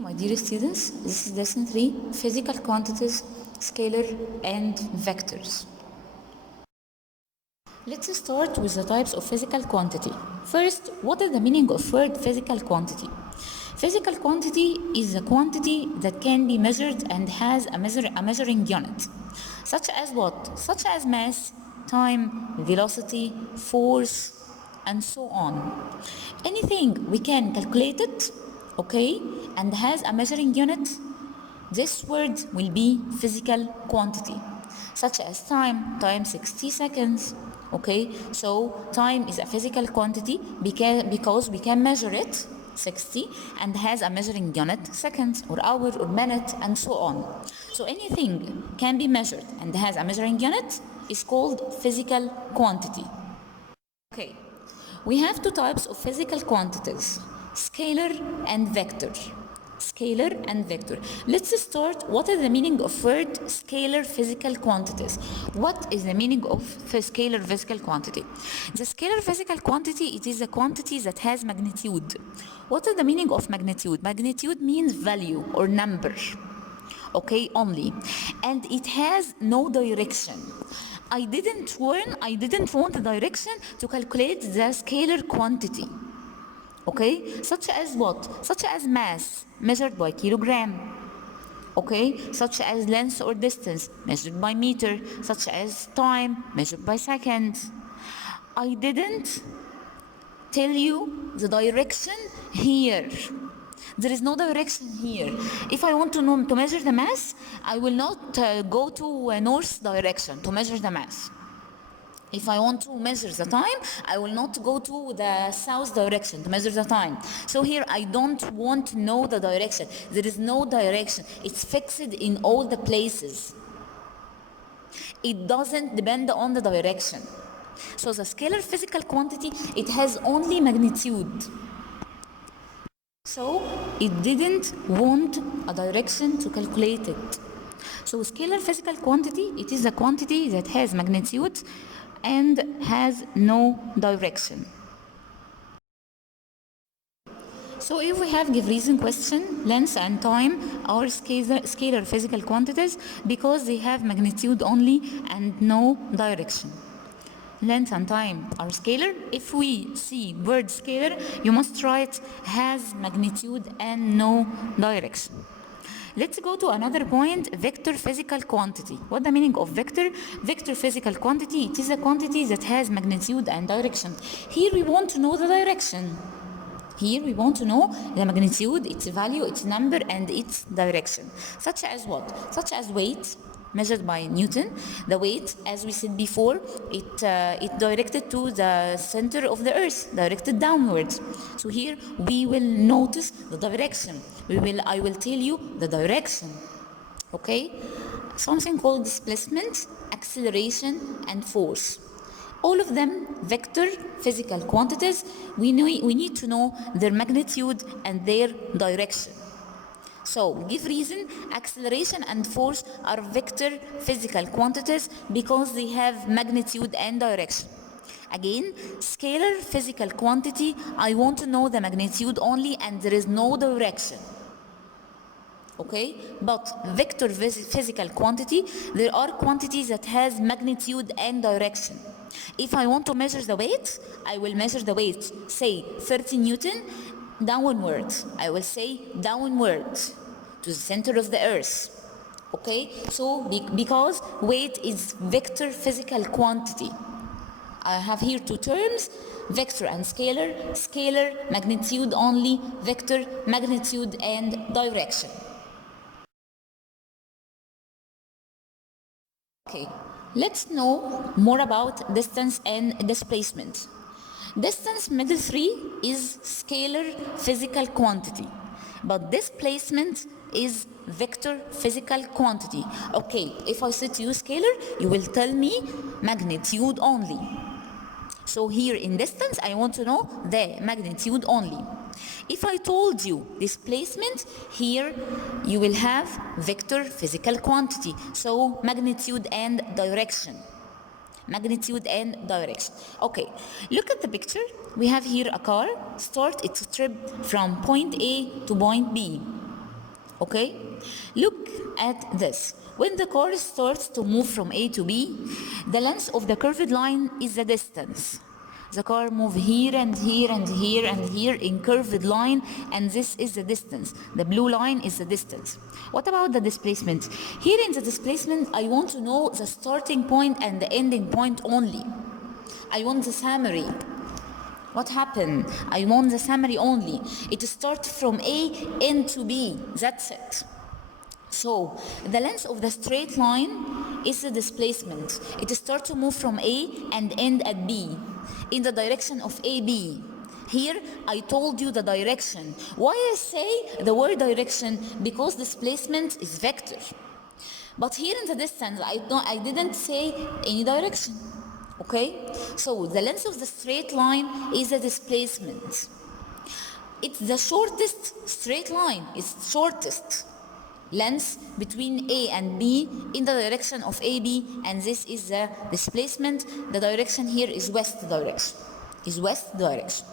My dear students, this is lesson 3, physical quantities, scalar and vectors. Let's start with the types of physical quantity. First, what is the meaning of word physical quantity? Physical quantity is a quantity that can be measured and has a measuring unit. Such as what? Such as mass, time, velocity, force, and so on. Anything we can calculate it, okay, and has a measuring unit, this word will be physical quantity, such as time 60 seconds. Okay, so time is a physical quantity because we can measure it 60 and has a measuring unit seconds or hour or minute and so on. So anything can be measured and has a measuring unit is called physical quantity. Okay, we have two types of physical quantities, scalar and vector. Scalar and vector. Let's start. What is the meaning of word scalar physical quantities? What is the meaning of scalar physical quantity? The scalar physical quantity, it is a quantity that has magnitude. What is the meaning of magnitude? Magnitude means value or number. Okay, only. And it has no direction. I didn't want a direction to calculate the scalar quantity. Okay, such as what? Such as mass measured by kilogram. Okay, such as length or distance measured by meter, such as time measured by seconds. I didn't tell you the direction here. There is no direction here. If I want to measure the mass, I will not go to a north direction to measure the mass. If I want to measure the time, I will not go to the south direction to measure the time. So here I don't want to know the direction. There is no direction. It's fixed in all the places. It doesn't depend on the direction. So the scalar physical quantity, it has only magnitude. So it didn't want a direction to calculate it. So scalar physical quantity, it is a quantity that has magnitude and has no direction. So if we have give reason question, length and time are scalar physical quantities because they have magnitude only and no direction. Length and time are scalar. If we see word scalar, you must write has magnitude and no direction. Let's go to another point, vector physical quantity. What the meaning of vector? Vector physical quantity, it is a quantity that has magnitude and direction. Here we want to know the direction. Here we want to know the magnitude, its value, its number, and its direction. Such as what? Such as weight, measured by Newton. The weight, as we said before, it directed to the center of the earth, directed downwards. So here we will notice the direction. I will tell you the direction. Okay? Something called displacement, acceleration, and force. All of them vector physical quantities. We need to know their magnitude and their direction. So, give reason, acceleration and force are vector physical quantities because they have magnitude and direction. Again, scalar physical quantity, I want to know the magnitude only and there is no direction. Okay, but vector physical quantity, there are quantities that has magnitude and direction. If I want to measure the weight, I will measure the weight, say 30 Newton, downward. I will say downward to the center of the earth. Okay, so because weight is vector physical quantity. I have here two terms, vector and scalar. Scalar, magnitude only, vector, magnitude and direction. Okay, let's know more about distance and displacement. Distance middle 3 is scalar physical quantity, but displacement is vector physical quantity. Okay, if I say to you scalar, you will tell me magnitude only. So here in distance, I want to know the magnitude only. If I told you displacement, here you will have vector physical quantity, so magnitude and direction. Magnitude and direction. Okay, look at the picture. We have here a car, start its trip from point A to point B. Okay? Look at this. When the car starts to move from A to B, the length of the curved line is the distance. The car moves here and here and here and here in curved line, and this is the distance. The blue line is the distance. What about the displacement? Here in the displacement, I want to know the starting point and the ending point only. I want the summary. What happened? I want the summary only. It starts from A into B. That's it. So the length of the straight line is the displacement. It starts to move from A and end at B in the direction of AB. Here I told you the direction. Why I say the word direction? Because displacement is vector. But here in the distance, I didn't say any direction. Okay? So the length of the straight line is the displacement. It's the shortest straight line. It's shortest length between A and B in the direction of AB, and this is the displacement. The direction here is west direction.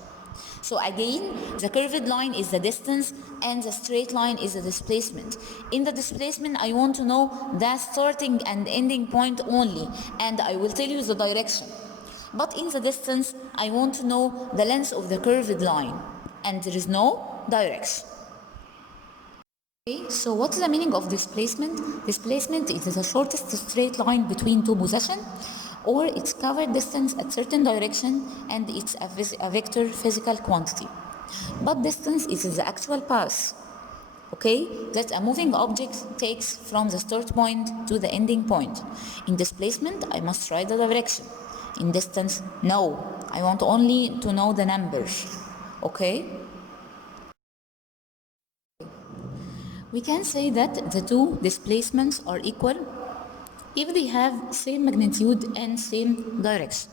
So again, the curved line is the distance and the straight line is the displacement. In the displacement, I want to know the starting and ending point only, and I will tell you the direction. But in the distance, I want to know the length of the curved line, and there is no direction. Okay, so what is the meaning of displacement? Displacement is the shortest straight line between two positions, or its covered distance at certain direction, and it's a vector physical quantity. But distance is the actual path, okay, that a moving object takes from the start point to the ending point. In displacement, I must write the direction. In distance, no. I want only to know the numbers, okay? We can say that the two displacements are equal if they have same magnitude and same direction.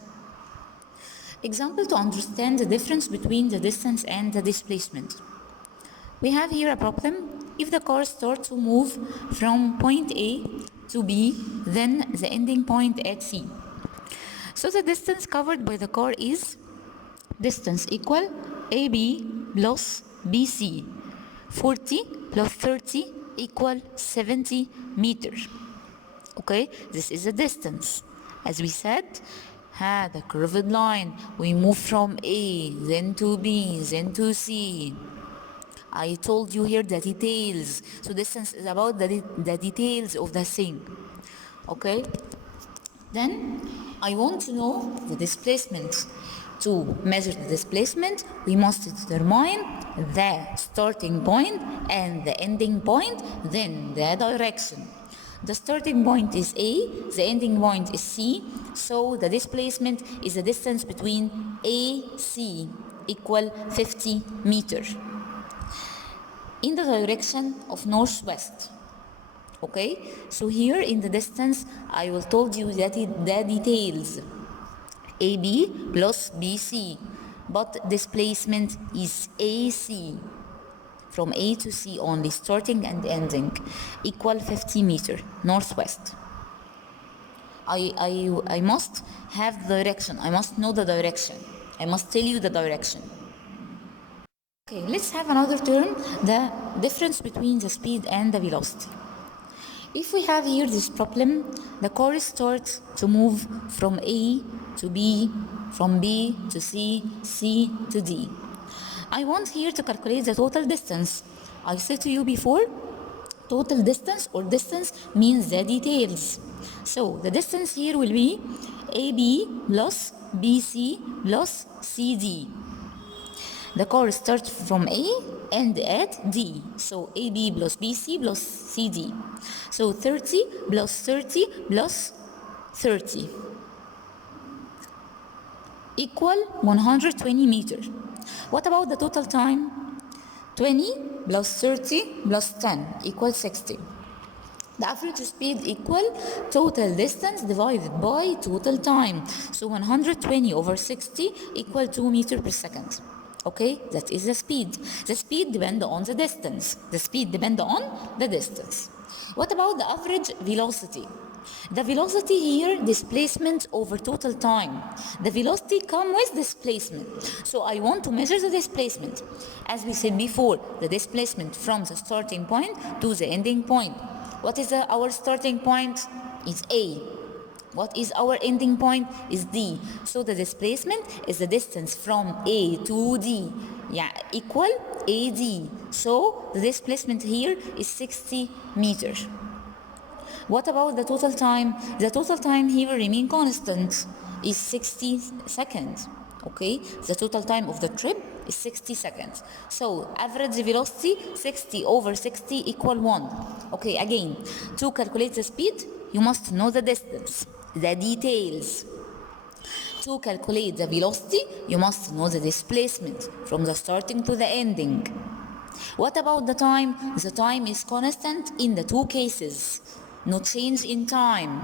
Example to understand the difference between the distance and the displacement. We have here a problem. If the car starts to move from point A to B, then the ending point at C. So the distance covered by the car is distance equal AB plus BC. 40 plus 30 equal 70 meters. Okay, this is the distance. As we said, the curved line. We move from A, then to B, then to C. I told you here the details. So distance is about the details of the thing. Okay? Then I want to know the displacement. To measure the displacement, we must determine the starting point and the ending point, then the direction. The starting point is A, the ending point is C, so the displacement is the distance between A, C, equal 50 meters. In the direction of northwest. Okay, so here in the distance, I will told you that the details. AB plus BC, but displacement is AC, from A to C only, starting and ending, equal 50 meters, northwest. I must have the direction, I must know the direction, I must tell you the direction. Okay, let's have another term, the difference between the speed and the velocity. If we have here this problem, the car starts to move from A to B, from B to C, C to D. I want here to calculate the total distance. I said to you before, total distance or distance means the details. So the distance here will be AB plus BC plus CD. The car starts from A and at D. So AB plus BC plus CD. So 30 plus 30 plus 30 equal 120 meters. What about the total time? 20 plus 30 plus 10 equals 60. The average speed equal total distance divided by total time. So 120 over 60 equal 2 meters per second. Okay, that is the speed. The speed depends on the distance. The speed depends on the distance. What about the average velocity? The velocity here, displacement over total time. The velocity come with displacement. So I want to measure the displacement. As we said before, the displacement from the starting point to the ending point. What is our starting point? Is A. What is our ending point? Is D. So the displacement is the distance from A to D. Yeah, equal AD. So the displacement here is 60 meters. What about the total time? The total time here remain constant, is 60 seconds. Okay, the total time of the trip is 60 seconds. So average velocity 60 over 60 equal 1. Okay, again, to calculate the speed, you must know the distance, the details. To calculate the velocity, you must know the displacement from the starting to the ending. What about the time? The time is constant in the two cases. No change in time.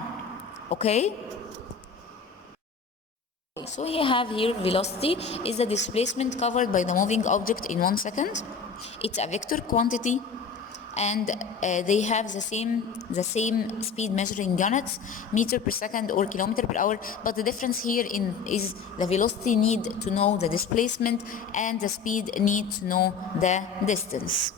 Okay? So we have here velocity is the displacement covered by the moving object in 1 second. It's a vector quantity, and they have the same speed measuring units, meter per second or kilometer per hour, but the difference here is the velocity need to know the displacement and the speed need to know the distance.